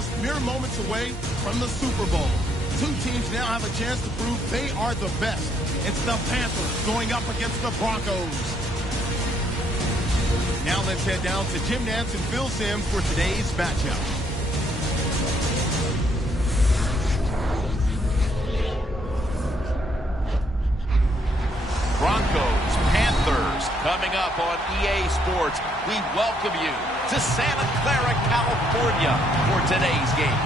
just mere moments away from the Super Bowl. Two teams now have a chance to prove they are the best. It's the Panthers going up against the Broncos. Now let's head down to Jim Nantz and Phil Simms for today's matchup. Broncos, Panthers, coming up on EA Sports. We welcome you to Santa Clara, California for today's game.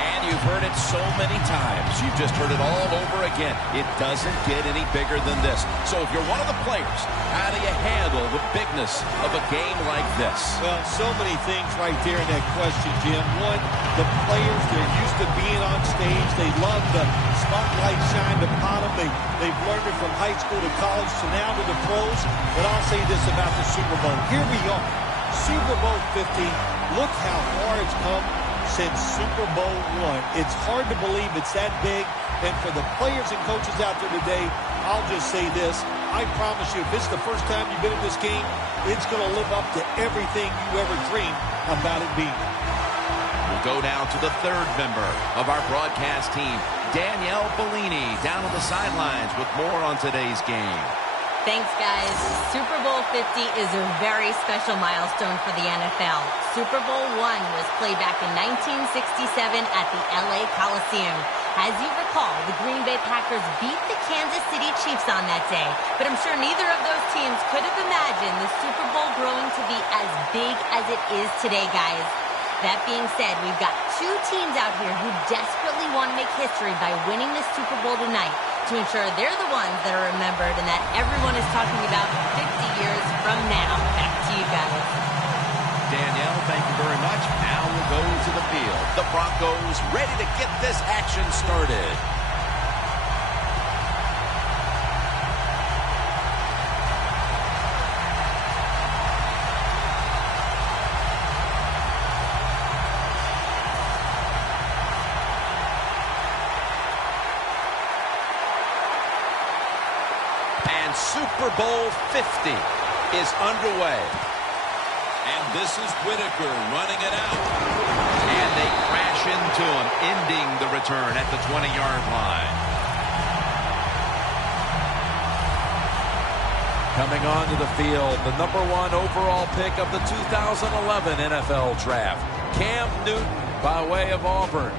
And you've heard it so many times. You've just heard it all over again. It doesn't get any bigger than this. So if you're one of the players, how do you handle the bigness of a game like this? Well, so many things right there in that question, Jim. One, the players, they're used to being on stage. They love the spotlight shined upon them. They've learned it from high school to college to now to the pros. But I'll say this about the Super Bowl. Here we are, Super Bowl 50. Look how far it's come since Super Bowl I. It's hard to believe it's that big. And for the players and coaches out there today, I'll just say this. I promise you, if it's the first time you've been in this game, it's going to live up to everything you ever dreamed about it being. We'll go now to the third member of our broadcast team, Danielle Bellini, down on the sidelines with more on today's game. Thanks, guys. Super Bowl 50 is a very special milestone for the NFL. Super Bowl I was played back in 1967 at the LA Coliseum. As you recall, the Green Bay Packers beat the Kansas City Chiefs on that day. But I'm sure neither of those teams could have imagined the Super Bowl growing to be as big as it is today, guys. That being said, we've got two teams out here who desperately want to make history by winning the Super Bowl tonight to ensure they're the ones that are remembered and that everyone is talking about 50 years from now. Back to you guys. Danielle, thank you very much. Now we'll go to the field. The Broncos ready to get this action started. And Super Bowl 50 is underway. And this is Whitaker running it out. And they crash into him, ending the return at the 20-yard line. Coming onto the field, the #1 overall pick of the 2011 NFL Draft, Cam Newton by way of Auburn.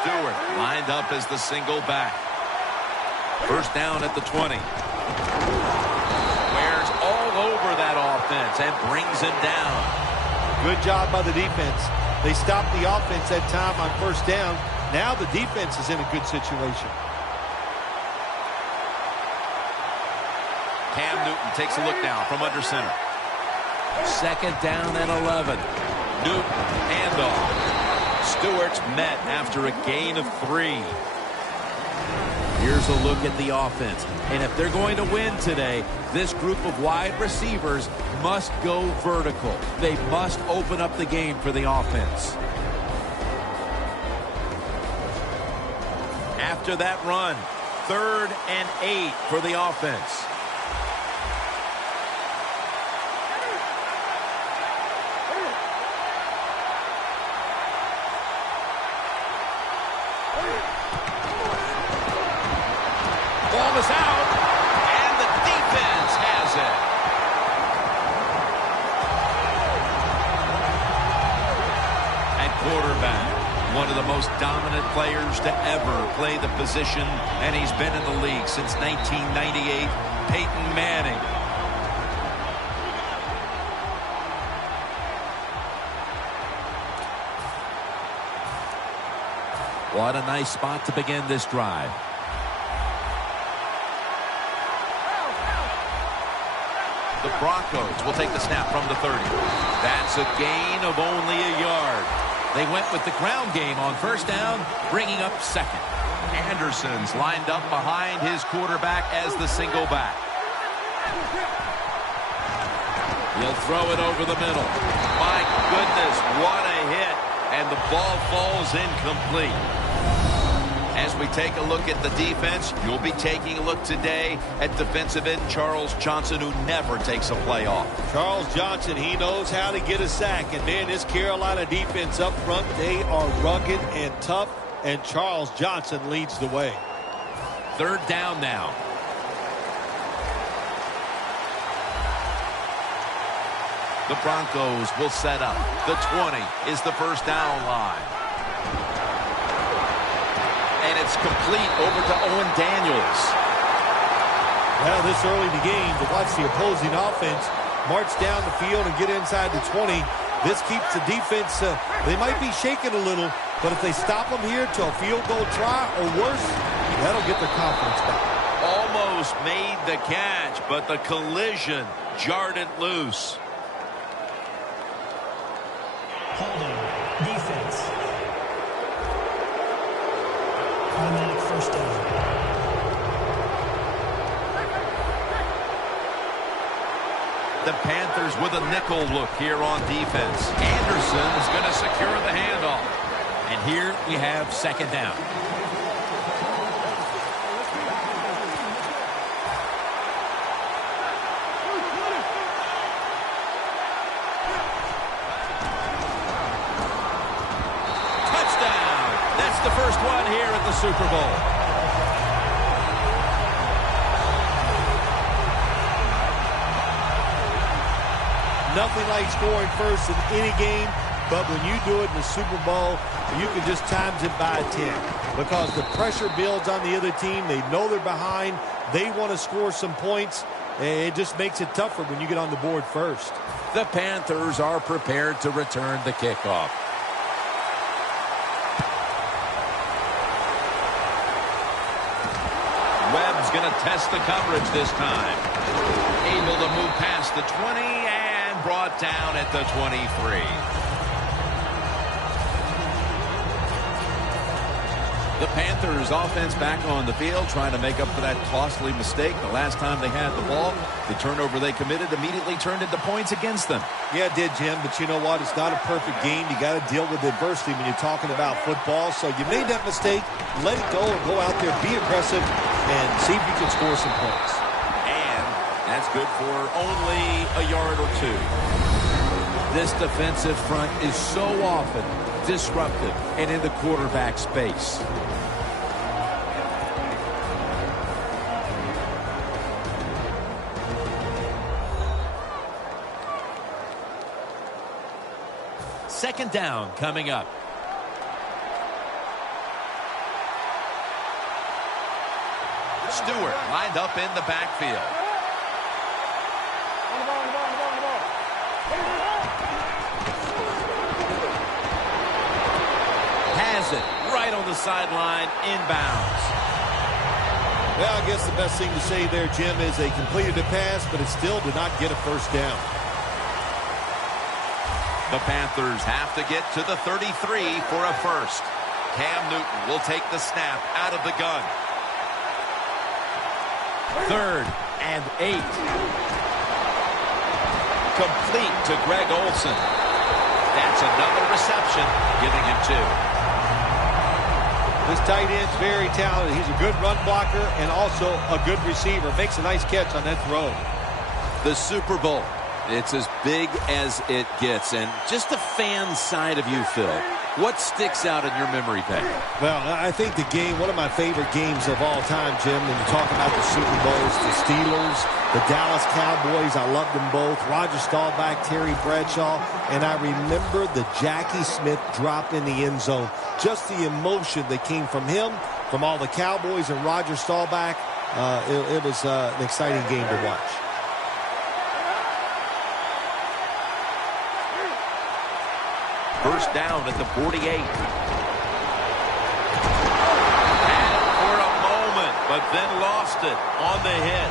Stewart lined up as the single back. First down at the 20. Wears all over that offense and brings him down. Good job by the defense. They stopped the offense that time on first down. Now the defense is in a good situation. Cam Newton takes a look now from under center. Second down and 11. Newton handoff. Stewart's met after a gain of 3. Here's a look at the offense. And if they're going to win today, this group of wide receivers must go vertical. They must open up the game for the offense. After that run, 3rd and 8 for the offense. Ball is out, and the defense has it. At quarterback, one of the most dominant players to ever play the position, and he's been in the league since 1998, Peyton Manning. What a nice spot to begin this drive. The Broncos will take the snap from the 30. That's a gain of only a yard. They went with the ground game on first down, bringing up second. Anderson's lined up behind his quarterback as the single back. He'll throw it over the middle. My goodness, what a hit. And the ball falls incomplete. As we take a look at the defense, you'll be taking a look today at defensive end Charles Johnson, who never takes a play off. Charles Johnson, he knows how to get a sack. And, man, this Carolina defense up front, they are rugged and tough. And Charles Johnson leads the way. Third down now. The Broncos will set up. The 20 is the first down line. And it's complete over to Owen Daniels. Well, this early in the game, to watch the opposing offense march down the field and get inside the 20, this keeps the defense, they might be shaking a little, but if they stop them here to a field goal try or worse, that'll get their confidence back. Almost made the catch, but the collision jarred it loose. Holding. Defense. Automatic first down. The Panthers with a nickel look here on defense. Anderson is going to secure the handoff. And here we have second down. The first one here at the Super Bowl. Nothing like scoring first in any game, but when you do it in the Super Bowl, you can just times it by 10 because the pressure builds on the other team. They know they're behind. They want to score some points. It just makes it tougher when you get on the board first. The Panthers are prepared to return the kickoff. Webb's going to test the coverage this time. Able to move past the 20 and brought down at the 23. The Panthers offense back on the field trying to make up for that costly mistake. The last time they had the ball, the turnover they committed immediately turned into points against them. Yeah, it did, Jim, but you know what? It's not a perfect game. You got to deal with adversity when you're talking about football. So you made that mistake, let it go, and go out there, be aggressive, and see if you can score some points. And that's good for only a yard or two. This defensive front is so often disruptive and in the quarterback space. Second down coming up. Stewart lined up in the backfield. Has it right on the sideline, inbounds. Well, I guess the best thing to say there, Jim, is they completed a pass, but it still did not get a first down. The Panthers have to get to the 33 for a first. Cam Newton will take the snap out of the gun. 3rd and 8. Complete to Greg Olsen. That's another reception, giving him 2. This tight end's very talented. He's a good run blocker and also a good receiver. Makes a nice catch on that throw. The Super Bowl. It's as big as it gets. And just the fan side of you, Phil, what sticks out in your memory bank? Well, I think the game, one of my favorite games of all time, Jim, when you talk about the Super Bowls, the Steelers, the Dallas Cowboys, I loved them both. Roger Staubach, Terry Bradshaw, and I remember the Jackie Smith drop in the end zone. Just the emotion that came from him, from all the Cowboys and Roger Staubach. It was an exciting game to watch. First down at the 48. Had it for a moment, but then lost it on the hit.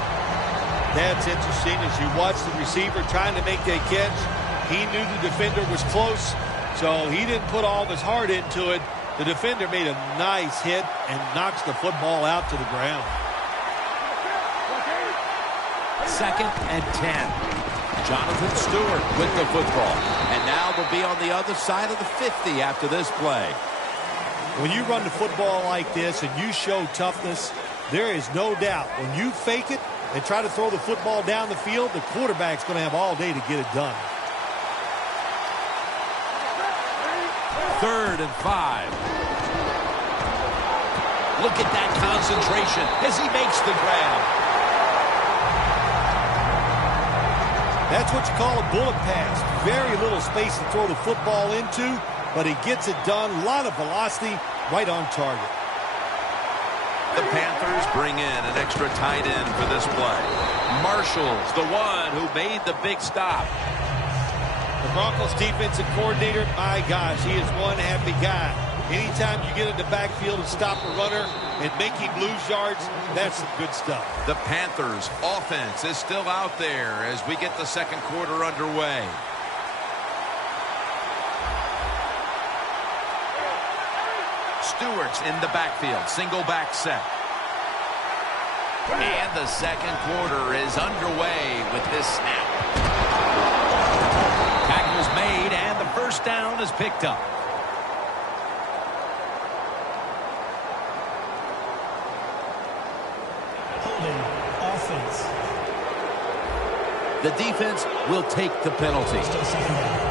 That's interesting. As you watch the receiver trying to make that catch, he knew the defender was close, so he didn't put all of his heart into it. The defender made a nice hit and knocks the football out to the ground. 2nd and 10. Jonathan Stewart with the football. And now they'll be on the other side of the 50 after this play. When you run the football like this and you show toughness, there is no doubt when you fake it and try to throw the football down the field, the quarterback's going to have all day to get it done. 3rd and 5. Look at that concentration as he makes the grab. That's what you call a bullet pass. Very little space to throw the football into, but he gets it done. A lot of velocity, right on target. The Panthers bring in an extra tight end for this play. Marshall's the one who made the big stop. The Broncos defensive coordinator, my gosh, he is one happy guy. Anytime you get in the backfield and stop a runner and make him lose yards, that's some good stuff. The Panthers offense is still out there as we get the second quarter underway. Stewart's in the backfield, single back set. And the second quarter is underway with this snap. Tackle's made and the first down is picked up. Holding offense. The defense will take the penalty. Still second down.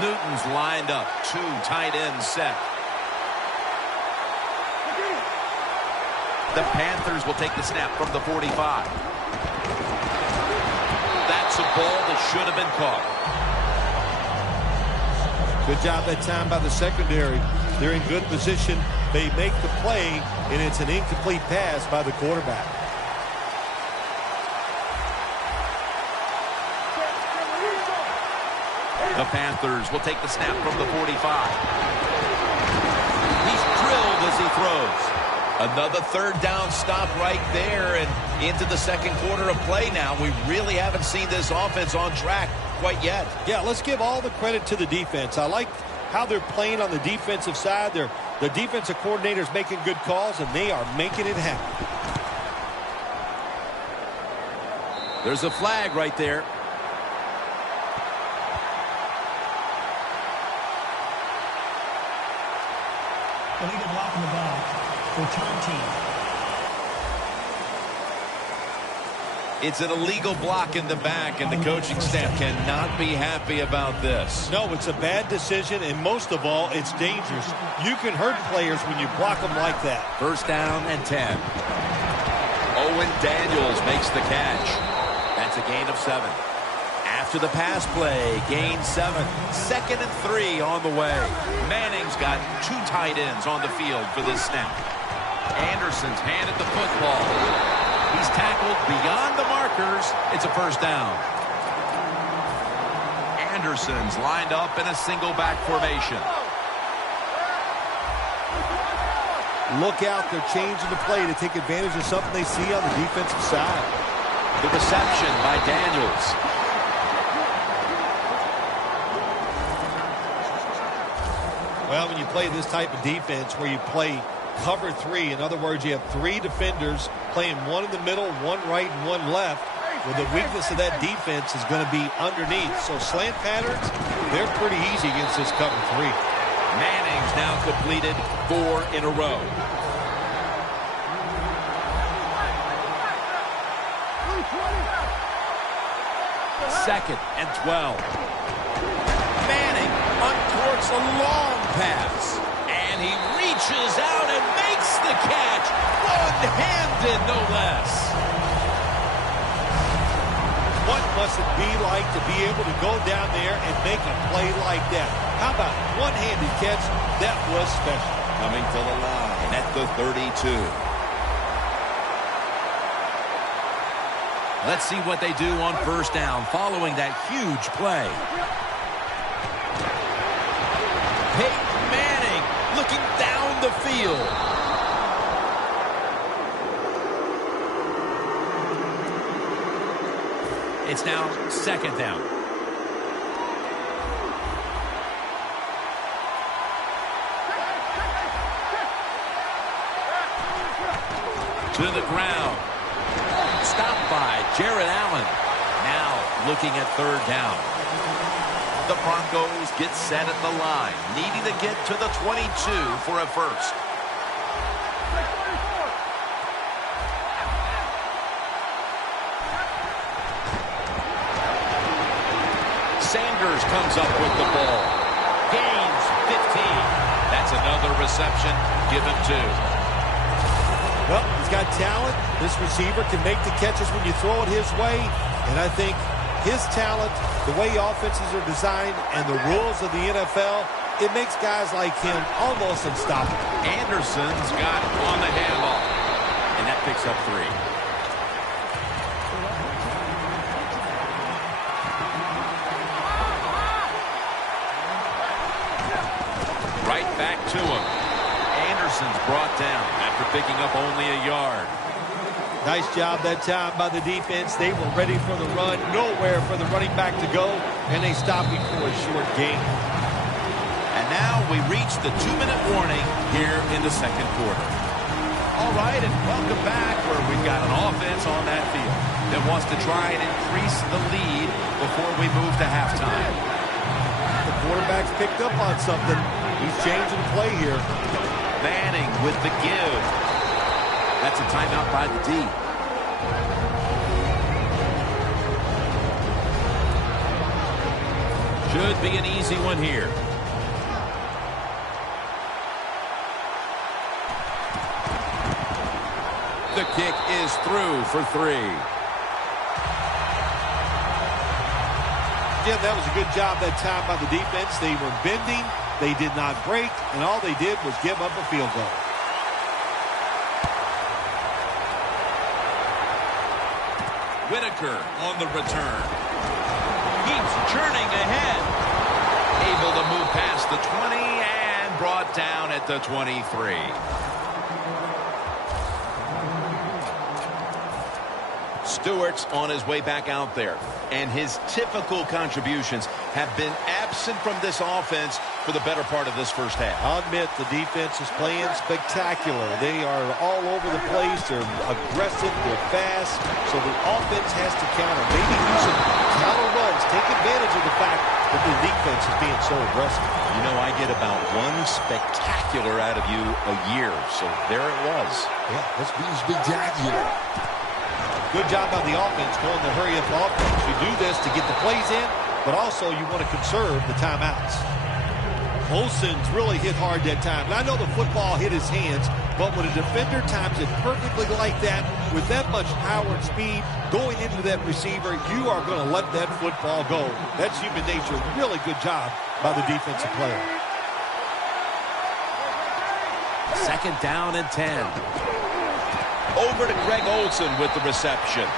Newton's lined up, 2 tight ends set. The Panthers will take the snap from the 45. That's a ball that should have been caught. Good job that time by the secondary. They're in good position. They make the play, and it's an incomplete pass by the quarterback. The Panthers will take the snap from the 45. He's drilled as he throws. Another 3rd down stop right there and into the second quarter of play now. We really haven't seen this offense on track quite yet. Yeah, let's give all the credit to the defense. I like how they're playing on the defensive side. The defensive coordinator's making good calls, and they are making it happen. There's a flag right there. Illegal block in the back. Return team. It's an illegal block in the back, and the coaching staff cannot be happy about this. No, it's a bad decision, and most of all, it's dangerous. You can hurt players when you block them like that. 1st down and 10. Owen Daniels makes the catch. That's a gain of 7. After the pass play, gain 7. 2nd and 3 on the way. Manning's got 2 tight ends on the field for this snap. Anderson's handed the football. He's tackled beyond the markers. It's a 1st down. Anderson's lined up in a single back formation. Look out, they're changing the play to take advantage of something they see on the defensive side. The reception by Daniels. Well, when you play this type of defense where you play cover 3, in other words, you have 3 defenders playing one in the middle, one right, and one left. Well, the weakness of that defense is going to be underneath. So slant patterns, they're pretty easy against this cover 3. Manning's now completed 4 in a row. Second and 12. Manning uncorks a long pass. And he reaches out and makes the catch. One-handed, no less. What must it be like to be able to go down there and make a play like that? How about one-handed catch? That was special. Coming to the line at the 32. Let's see what they do on 1st down following that huge play. Peyton Manning looking down the field. It's now 2nd down. To the ground. Stopped by Jared Allen. Now looking at third down. The Broncos get set at the line, needing to get to the 22 for a first. Sanders comes up with the ball. Gains 15. That's another reception. Give him 2. Well, he's got talent. This receiver can make the catches when you throw it his way. And I think his talent, the way offenses are designed, and the rules of the NFL, it makes guys like him almost unstoppable. Anderson's got on the handoff. And that picks up 3. Right back to him. Anderson's brought down after picking up only a yard. Nice job that time by the defense. They were ready for the run. Nowhere for the running back to go. And they stopped him for a short gain. And now we reach the 2-minute warning here in the second quarter. All right, and welcome back where we've got an offense on that field that wants to try and increase the lead before we move to halftime. The quarterback's picked up on something. He's changing play here. Manning with the give. That's a timeout by the D. Should be an easy one here. The kick is through for 3. Jim, that was a good job that time by the defense. They were bending. They did not break. And all they did was give up a field goal. Whitaker on the return. Keeps churning ahead. Able to move past the 20 and brought down at the 23. Stewart's on his way back out there. And his typical contributions have been absent from this offense for the better part of this first half. I'll admit the defense is playing spectacular. They are all over the place. They're aggressive. They're fast. So the offense has to counter. Maybe do some counter runs. Take advantage of the fact that the defense is being so aggressive. You know, I get about one spectacular out of you a year. So there it was. Yeah, let's be spectacular. Good job by the offense going the hurry-up offense. You do this to get the plays in, but also you want to conserve the timeouts. Olsen's really hit hard that time. And I know the football hit his hands, but when a defender times it perfectly like that, with that much power and speed going into that receiver, you are going to let that football go. That's human nature. Really good job by the defensive player. Second down and 10. Over to Greg Olsen with the reception.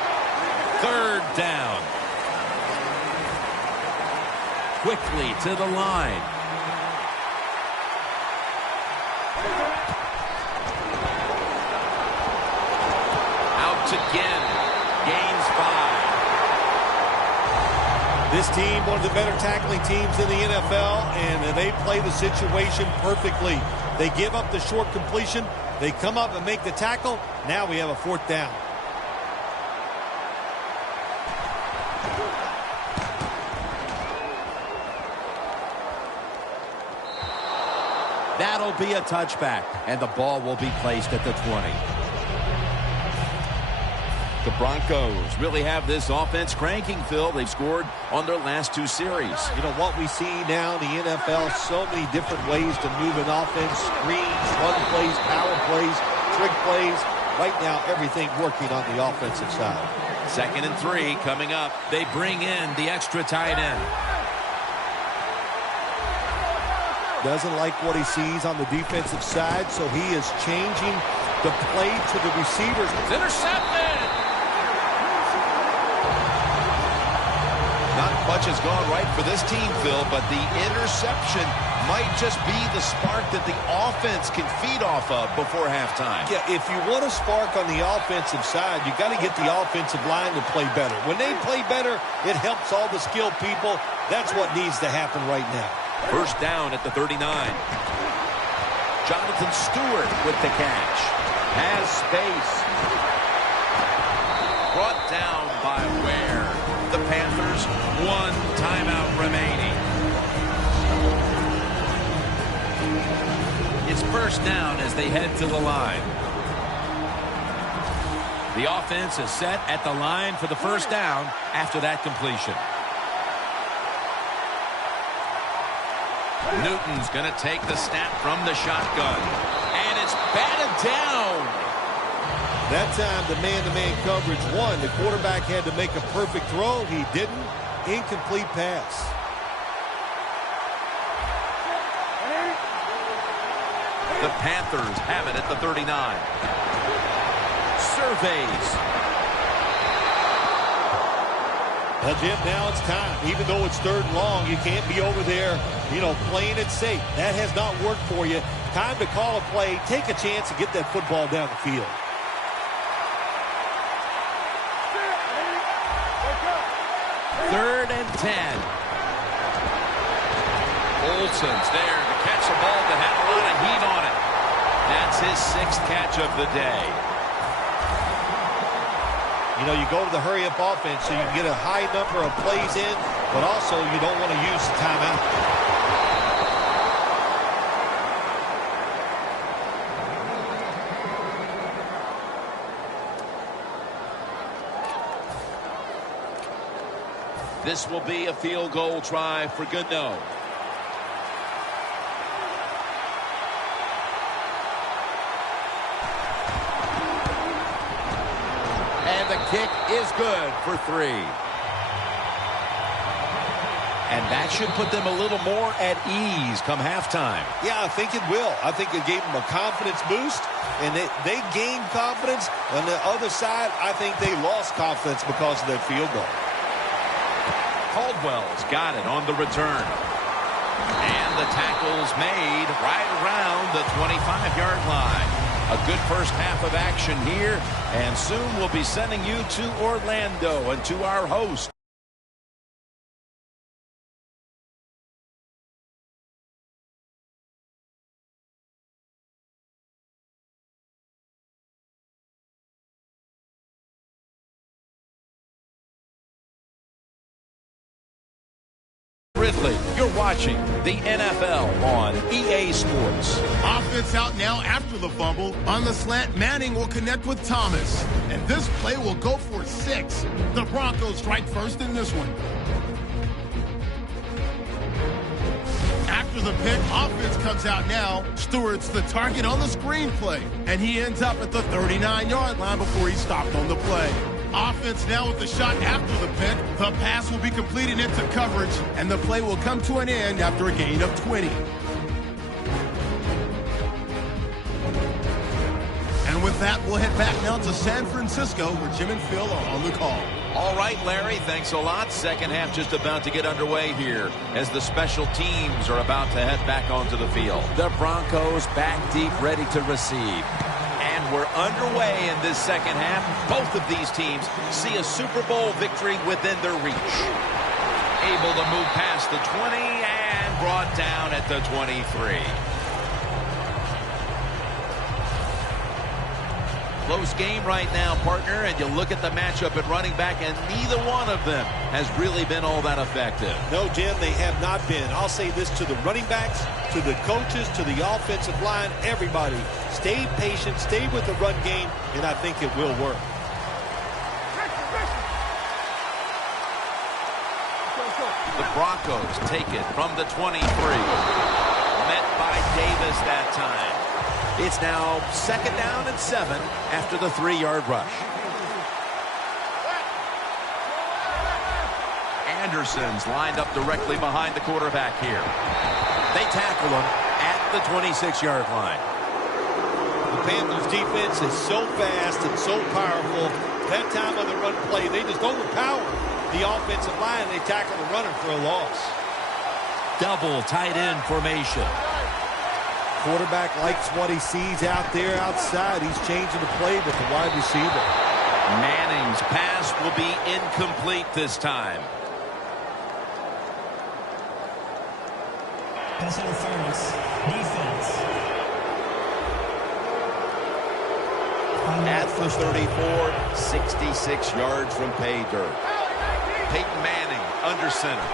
Third down. Quickly to the line. Out again. Gains 5. This team, one of the better tackling teams in the NFL, and they play the situation perfectly. They give up the short completion. They come up and make the tackle. Now we have a 4th down. That'll be a touchback, and the ball will be placed at the 20. The Broncos really have this offense cranking, Phil. They've scored on their last 2 series. You know what we see now in the NFL, so many different ways to move an offense, screens, run plays, power plays, trick plays. Right now, everything working on the offensive side. 2nd and 3 coming up. They bring in the extra tight end. Doesn't like what he sees on the defensive side, so he is changing the play to the receivers. It's intercepted! Not much has gone right for this team, Phil, but the interception might just be the spark that the offense can feed off of before halftime. Yeah, if you want a spark on the offensive side, you got to get the offensive line to play better. When they play better, it helps all the skilled people. That's what needs to happen right now. First down at the 39. Jonathan Stewart with the catch. Has space. Brought down by Ware. The Panthers, 1 timeout remaining. It's first down as they head to the line. The offense is set at the line for the first down after that completion. Newton's going to take the snap from the shotgun. And it's batted down. That time the man-to-man coverage won. The quarterback had to make a perfect throw. He didn't. Incomplete pass. The Panthers have it at the 39. Surveys. Well, Jim, now it's time. Even though it's 3rd and long, you can't be over there, playing it safe. That has not worked for you. Time to call a play, take a chance to get that football down the field. Third and 10. Olsen's there to catch the ball that had a lot of heat on it. That's his 6th catch of the day. You go to the hurry-up offense so you can get a high number of plays in, but also you don't want to use the timeout. This will be a field goal try for Gano. And the kick is good for 3. And that should put them a little more at ease come halftime. Yeah, I think it will. I think it gave them a confidence boost, and they gained confidence. On the other side, I think they lost confidence because of that field goal. Caldwell's got it on the return. And the tackle's made right around the 25-yard line. A good first half of action here, and soon we'll be sending you to Orlando and to our host. Ridley, you're watching the NFL on EA Sports. Offense out now after the fumble. On the slant, Manning will connect with Thomas. And this play will go for 6. The Broncos strike first in this one. After the pick, offense comes out now. Stewart's the target on the screenplay. And he ends up at the 39-yard line before he stopped on the play. Offense now with the shot after the pick. The pass will be completed into coverage, and the play will come to an end after a gain of 20. And with that, we'll head back now to San Francisco, where Jim and Phil are on the call. All right, Larry, thanks a lot. Second half just about to get underway here as the special teams are about to head back onto the field. The Broncos back deep, ready to receive. And we're underway in this second half. Both of these teams see a Super Bowl victory within their reach. Able to move past the 20 and brought down at the 23. Close game right now, partner, and you look at the matchup at running back, and neither one of them has really been all that effective. No, Jim, they have not been. I'll say this to the running backs, to the coaches, to the offensive line, everybody. Stay patient, stay with the run game, and I think it will work. The Broncos take it from the 23. Met by Davis that time. It's now 2nd down and 7 after the 3-yard rush. Anderson's lined up directly behind the quarterback here. They tackle him at the 26-yard line. The Panthers defense is so fast and so powerful. That time of the run play, they just overpower the offensive line. They tackle the runner for a loss. Double tight end formation. Quarterback likes what he sees out there outside. He's changing the play with the wide receiver. Manning's pass will be incomplete this time. Pass interference. Defense. the 34, 66 yards from pay dirt. Peyton Manning under center.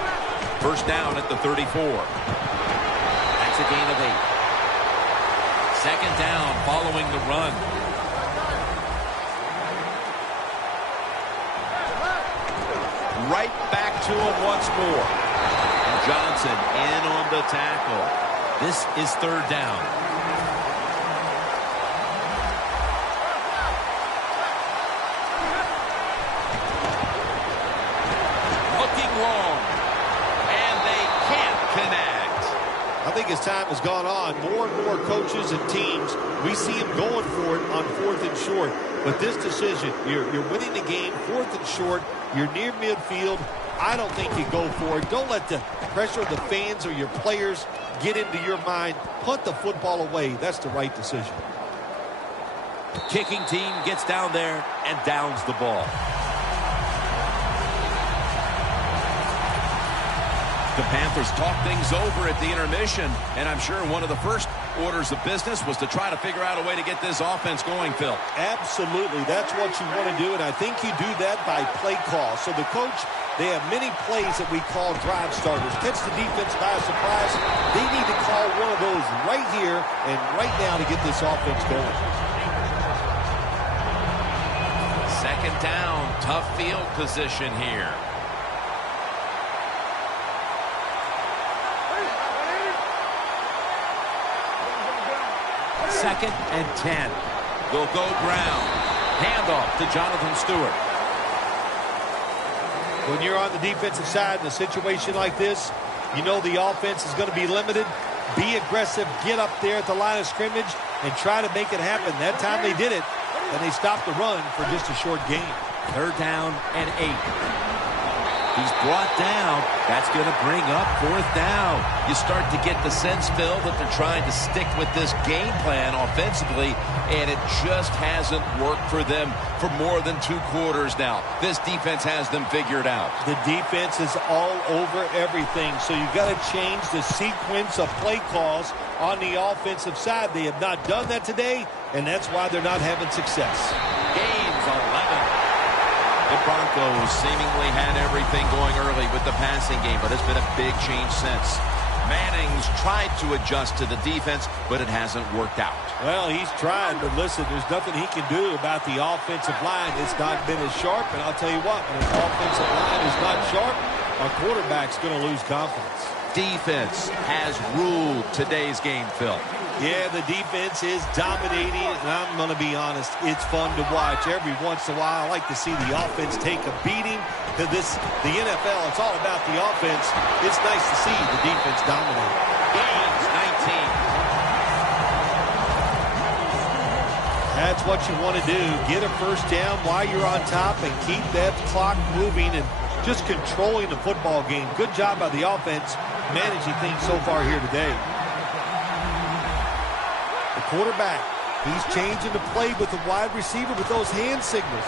First down at the 34. That's a gain of 8. Second down following the run. Right back to him once more. And Johnson in on the tackle. This is third down. Looking long. And they can't connect. I think as time has gone on, more and more coaches and teams, we see them going for it on 4th and short. But this decision, you're winning the game, 4th and short, you're near midfield. I don't think you go for it. Don't let the pressure of the fans or your players get into your mind. Punt the football away. That's the right decision. Kicking team gets down there and downs the ball. The Panthers talk things over at the intermission, and I'm sure one of the first orders of business was to try to figure out a way to get this offense going, Phil. Absolutely. That's what you want to do, and I think you do that by play call. So the coach, they have many plays that we call drive starters. Catch the defense by surprise. They need to call one of those right here and right now to get this offense going. Second down, tough field position here. Second and 10. They'll go ground. Handoff to Jonathan Stewart. When you're on the defensive side in a situation like this, you know the offense is going to be limited. Be aggressive. Get up there at the line of scrimmage and try to make it happen. That time they did it, and they stopped the run for just a short gain. Third down and 8. He's brought down. That's going to bring up fourth down. You start to get the sense, Phil, that they're trying to stick with this game plan offensively, and it just hasn't worked for them for more than 2 quarters now. This defense has them figured out. The defense is all over everything, so you got to change the sequence of play calls on the offensive side. They have not done that today, and that's why they're not having success. Game's 11. The Broncos seemingly had everything going early with the passing game, but it's been a big change since. Manning's tried to adjust to the defense, but it hasn't worked out. Well, he's tried, but listen, there's nothing he can do about the offensive line. It's not been as sharp, and I'll tell you what, when an offensive line is not sharp, our quarterback's going to lose confidence. Defense has ruled today's game, Phil. Yeah, the defense is dominating, and I'm going to be honest, it's fun to watch. Every once in a while, I like to see the offense take a beating. The NFL, it's all about the offense. It's nice to see the defense dominate. Gains 19. That's what you want to do. Get a first down while you're on top and keep that clock moving and just controlling the football game. Good job by the offense managing things so far here today. The quarterback, he's changing the play with the wide receiver with those hand signals.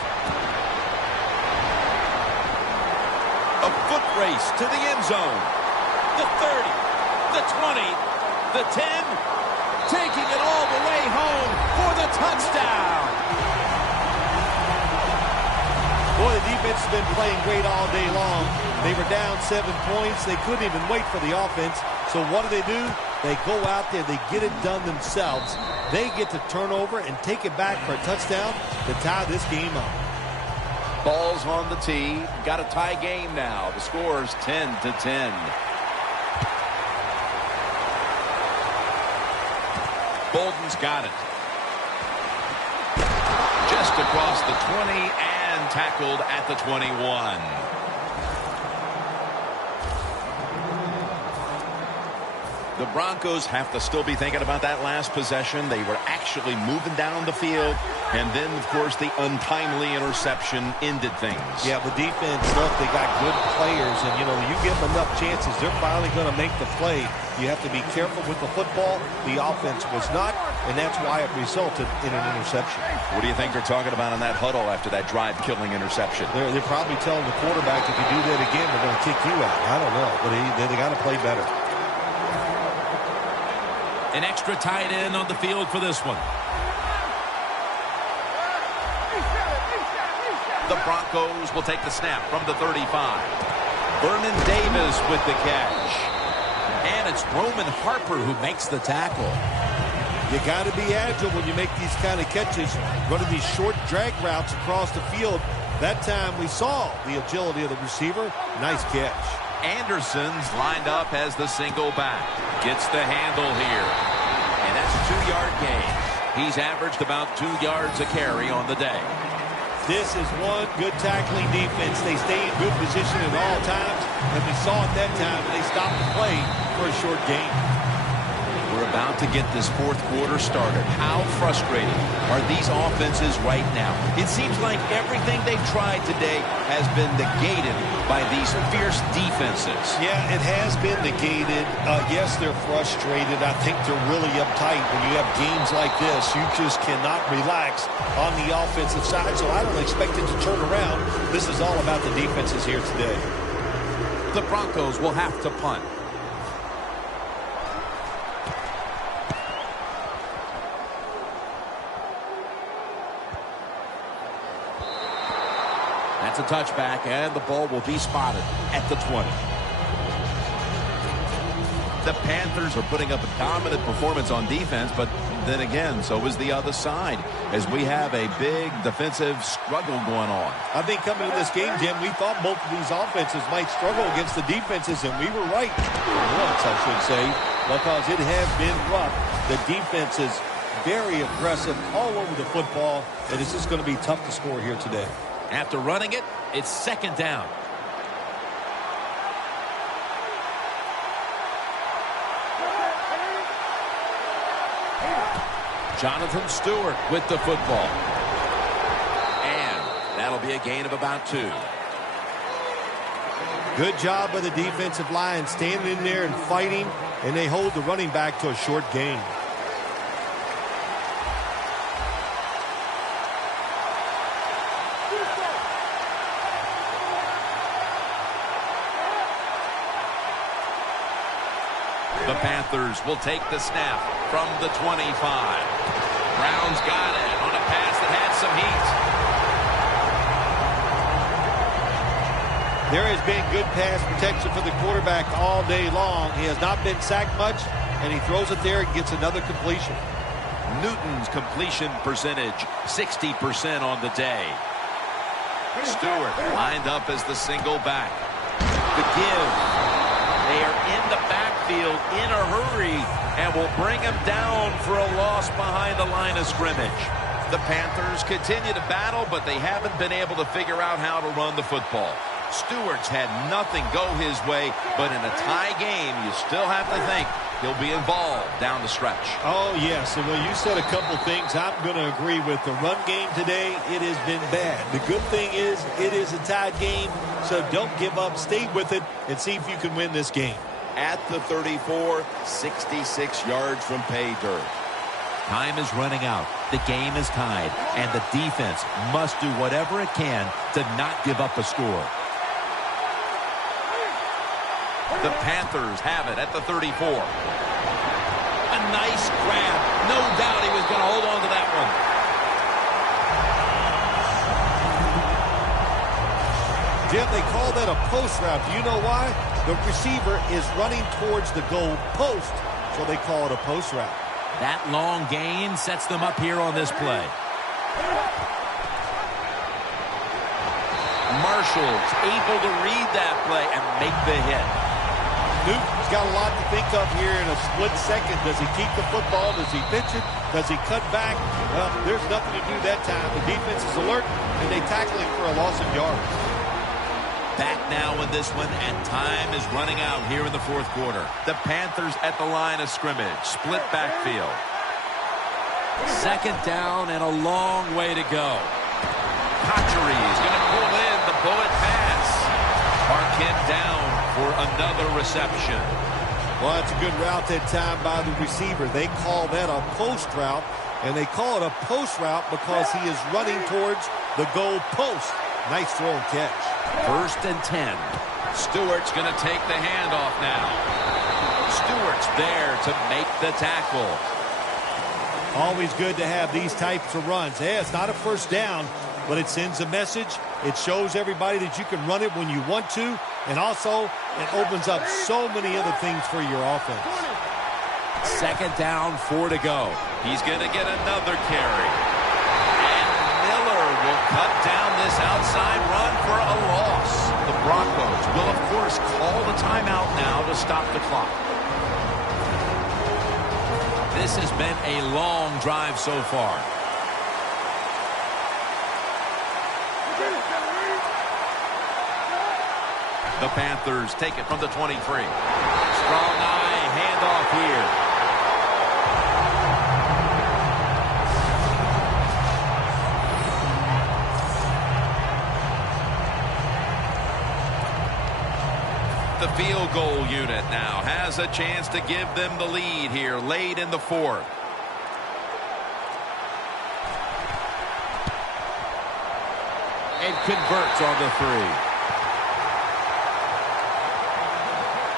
A foot race to the end zone. The 30, the 20, the 10, taking it all the way home for the touchdown. Boy, the defense has been playing great all day long. They were down 7 points. They couldn't even wait for the offense. So what do? They go out there, they get it done themselves. They get the turnover and take it back for a touchdown to tie this game up. Ball's on the tee. Got a tie game now. The score's 10-10. Bolden's got it. Just across the 20 and tackled at the 21. The Broncos have to still be thinking about that last possession. They were actually moving down the field. And then, of course, the untimely interception ended things. Yeah, the defense, look, they got good players. And, you know, you give them enough chances, they're finally going to make the play. You have to be careful with the football. The offense was not, and that's why it resulted in an interception. What do you think they're talking about in that huddle after that drive-killing interception? They're probably telling the quarterback, if you do that again, we're going to kick you out. I don't know, but they got to play better. An extra tight end on the field for this one. The Broncos will take the snap from the 35. Vernon Davis with the catch. And it's Roman Harper who makes the tackle. You got to be agile when you make these kind of catches, running these short drag routes across the field. That time we saw the agility of the receiver. Nice catch. Anderson's lined up as the single back. Gets the handle here. And that's a 2-yard gain. He's averaged about 2 yards a carry on the day. This is one good tackling defense. They stay in good position at all times. And we saw it that time, and they stopped the play for a short gain. We're about to get this fourth quarter started. How frustrating are these offenses right now? It seems like everything they've tried today has been negated by these fierce defenses. Yeah, it has been negated. Yes, they're frustrated. I think they're really uptight. When you have games like this, you just cannot relax on the offensive side. So I don't expect it to turn around. This is all about the defenses here today. The Broncos will have to punt. That's a touchback, and the ball will be spotted at the 20. The Panthers are putting up a dominant performance on defense, but then again, so is the other side, as we have a big defensive struggle going on. I think coming into this game, Jim, we thought both of these offenses might struggle against the defenses, and we were right. Once, I should say, because it has been rough. The defense is very aggressive all over the football, and it's just going to be tough to score here today. After running it, it's second down. Jonathan Stewart with the football. And that'll be a gain of about 2. Good job by the defensive line standing in there and fighting, and they hold the running back to a short gain. The Panthers will take the snap from the 25. Brown's got it on a pass that had some heat. There has been good pass protection for the quarterback all day long. He has not been sacked much, and he throws it there and gets another completion. Newton's completion percentage, 60% on the day. Stewart lined up as the single back. The give. They are in the backfield in a hurry and will bring him down for a loss behind the line of scrimmage. The Panthers continue to battle, but they haven't been able to figure out how to run the football. Stewart's had nothing go his way, but in a tie game, you still have to think he'll be involved down the stretch. Oh, yes, and when you said a couple things, I'm going to agree with the run game today. It has been bad. The good thing is it is a tied game, so don't give up. Stay with it and see if you can win this game. At the 34, 66 yards from pay dirt. Time is running out. The game is tied, and the defense must do whatever it can to not give up a score. The Panthers have it at the 34. A nice grab. No doubt he was going to hold on to that one. Jim, they call that a post route. Do you know why? The receiver is running towards the goal post, so they call it a post route. That long gain sets them up here on this play. Marshall's able to read that play and make the hit. Newton's got a lot to think of here in a split second. Does he keep the football? Does he pitch it? Does he cut back? Well, there's nothing to do that time. The defense is alert, and they tackle him for a loss of yards. Back now in this one, and time is running out here in the fourth quarter. The Panthers at the line of scrimmage. Split backfield. Second down and a long way to go. Cotchery is going to pull in the bullet pass. Marquette down for another reception. Well, it's a good route that time by the receiver. They call that a post route, and they call it a post route because he is running towards the goal post. Nice throw and catch. First and 10. Stewart's going to take the handoff now. Stewart's there to make the tackle. Always good to have these types of runs. Hey, it's not a first down, but it sends a message. It shows everybody that you can run it when you want to, and also it opens up so many other things for your offense. Second down, 4 to go. He's going to get another carry. And Miller will cut down this outside run for a loss. The Broncos will, of course, call the timeout now to stop the clock. This has been a long drive so far. The Panthers take it from the 23. Strong eye handoff here. The field goal unit now has a chance to give them the lead here late in the fourth. And converts on the 3.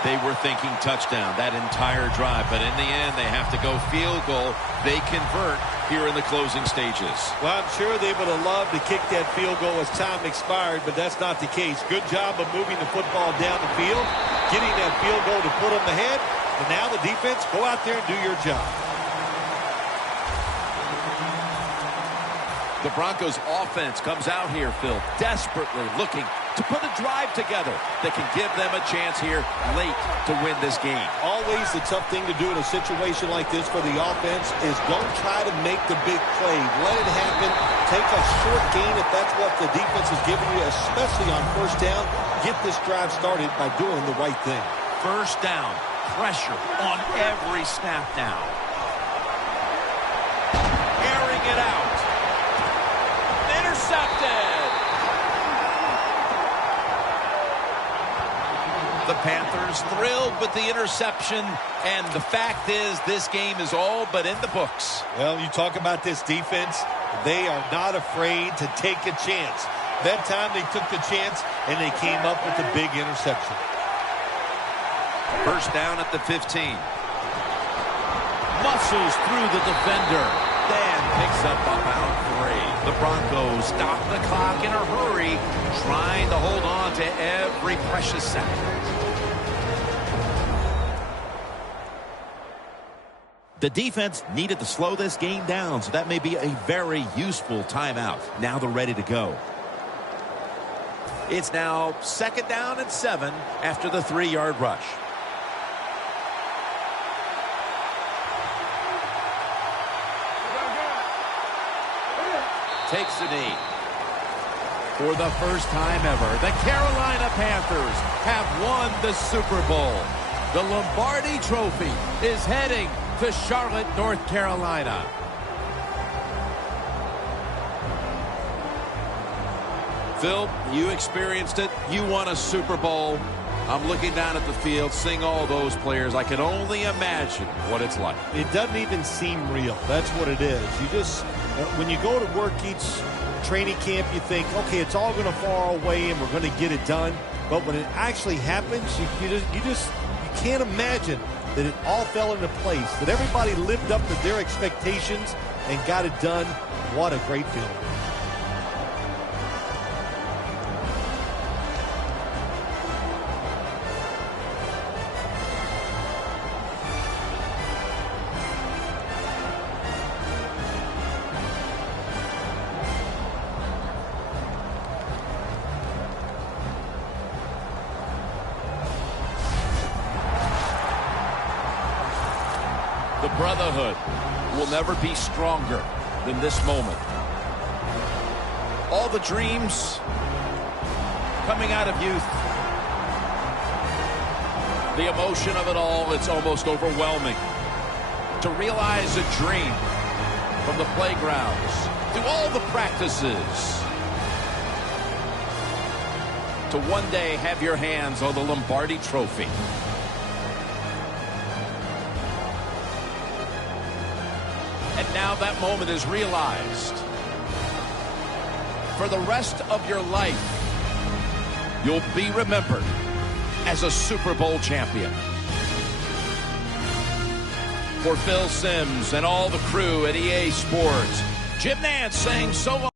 They were thinking touchdown that entire drive, but in the end they have to go field goal. They convert here in the closing stages. Well, I'm sure they would have loved to kick that field goal as time expired, but that's not the case. Good job of moving the football down the field, getting that field goal to put them ahead, and now the defense, go out there and do your job. The Broncos offense comes out here, Phil, desperately looking to put a drive together that can give them a chance here late to win this game. Always the tough thing to do in a situation like this for the offense is don't try to make the big play. Let it happen. Take a short gain if that's what the defense is giving you, especially on first down. Get this drive started by doing the right thing. First down, pressure on every snap now. Airing it out. Intercepted. The Panthers thrilled with the interception, and the fact is this game is all but in the books. Well, you talk about this defense, they are not afraid to take a chance. That time they took the chance, and they came up with the big interception. First down at the 15. Muscles through the defender, then picks up about 3. The Broncos stop the clock in a hurry, trying to hold on to every precious second. The defense needed to slow this game down, so that may be a very useful timeout. Now they're ready to go. It's now second down and 7 after the 3-yard rush. Takes a knee. For the first time ever, the Carolina Panthers have won the Super Bowl. The Lombardi Trophy is heading to Charlotte, North Carolina. Phil, you experienced it. You won a Super Bowl. I'm looking down at the field, seeing all those players. I can only imagine what it's like. It doesn't even seem real. That's what it is. You just, when you go to work each training camp, you think, okay, it's all going to fall away and we're going to get it done. But when it actually happens, you can't imagine that it all fell into place, that everybody lived up to their expectations and got it done. What a great feeling. The brotherhood will never be stronger than this moment. All the dreams coming out of youth. The emotion of it all, it's almost overwhelming. To realize a dream from the playgrounds, through all the practices, to one day have your hands on the Lombardi Trophy. And now that moment is realized. For the rest of your life, you'll be remembered as a Super Bowl champion. For Phil Simms and all the crew at EA Sports, Jim Nantz saying so long.